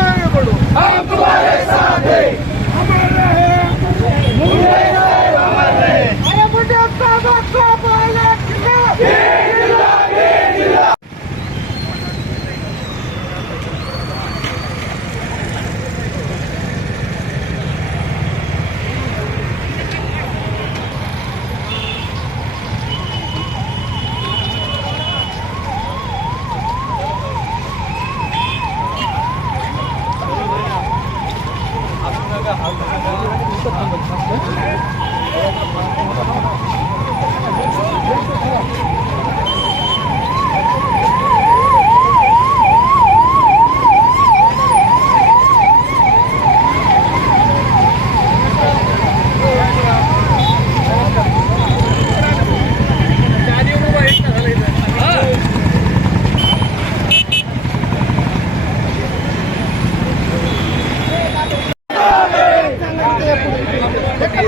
ಅನ್ವಯಗಳು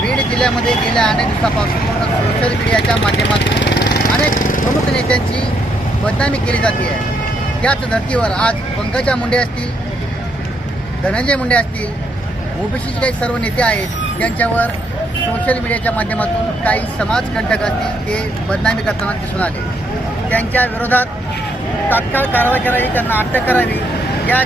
बीड जिल्ह्यामध्ये गेल्या अनेक दिवसापासून सोशल मीडियाच्या माध्यमातून अनेक प्रमुख नेत्यांची बदनामी केली जाते. आहे त्याच धर्तीवर आज पंकजा मुंडे असतील धनंजय मुंडे असतील ओबीसीचे काही सर्व नेते आहेत त्यांच्यावर सोशल मीडियाच्या माध्यमातून काही समाजकंटक असतील ते बदनामी करताना दिसून आले. त्यांच्या विरोधात तात्काळ कारवाई करावी त्यांना अटक करावी या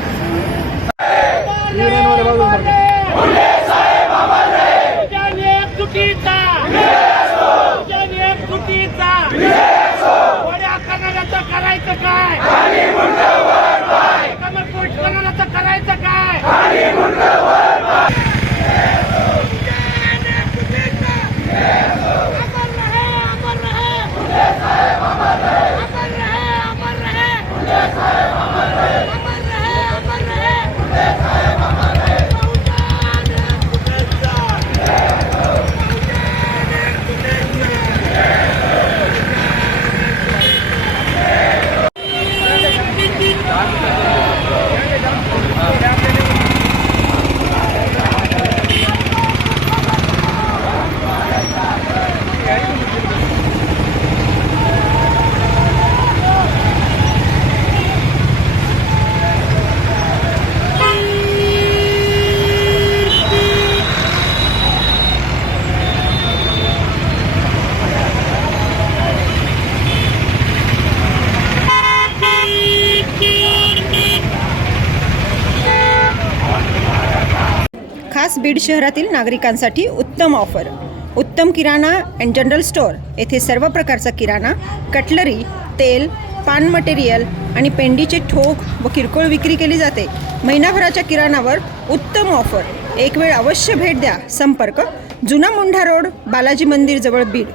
खास बीड शहरातील नागरिकांसाठी उत्तम ऑफर. उत्तम किराणा अँड जनरल स्टोअर येथे सर्व प्रकारचा किराणा कटलरी तेल पान मटेरियल आणि पेंडीचे ठोक व किरकोळ विक्री केली जाते. महिनाभराच्या किराणावर उत्तम ऑफर. एक वेळ अवश्य भेट द्या. संपर्क जुना मुंढा रोड बालाजी मंदिर जवळ बीड.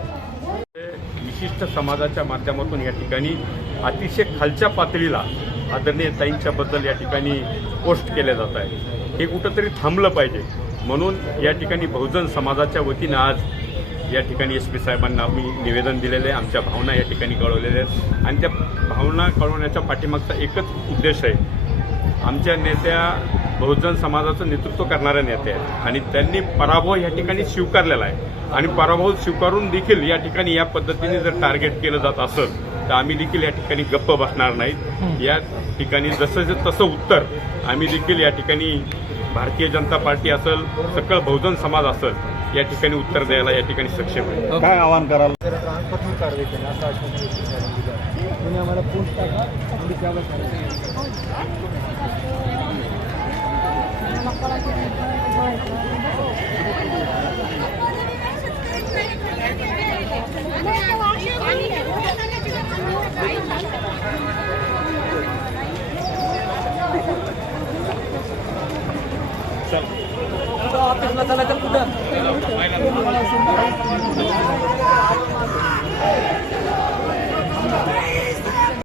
विशिष्ट समाजाच्या माध्यमातून या ठिकाणी अतिशय खालच्या पातळीला आदरणीय ताईंच्याबद्दल या ठिकाणी पोस्ट केल्या जात आहे. हे कुठंतरी थांबलं पाहिजे. म्हणून या ठिकाणी बहुजन समाजाच्या वतीनं आज या ठिकाणी एस पी साहेबांना आम्ही निवेदन दिलेलं आहे. आमच्या भावना या ठिकाणी कळवलेल्या आहेत. आणि त्या भावना कळवण्याच्या पाठीमागचा एकच उद्देश आहे. आमच्या नेत्या बहुजन समाजाचं नेतृत्व करणाऱ्या नेते आहेत. आणि त्यांनी पराभव या ठिकाणी स्वीकारलेला आहे. आणि पराभव स्वीकारून देखील या ठिकाणी या पद्धतीने जर टार्गेट केलं जात असेल तर आम्ही देखील या ठिकाणी गप्प बसणार नाहीत. या ठिकाणी जसं तसं उत्तर आम्ही देखील या ठिकाणी भारतीय जनता पार्टी असेल सकळ बहुजन समाज असेल या ठिकाणी उत्तर द्यायला या ठिकाणी सक्षम आहे. काय आवाहन कराल? चल. ऑफिसला चला तर कुठं?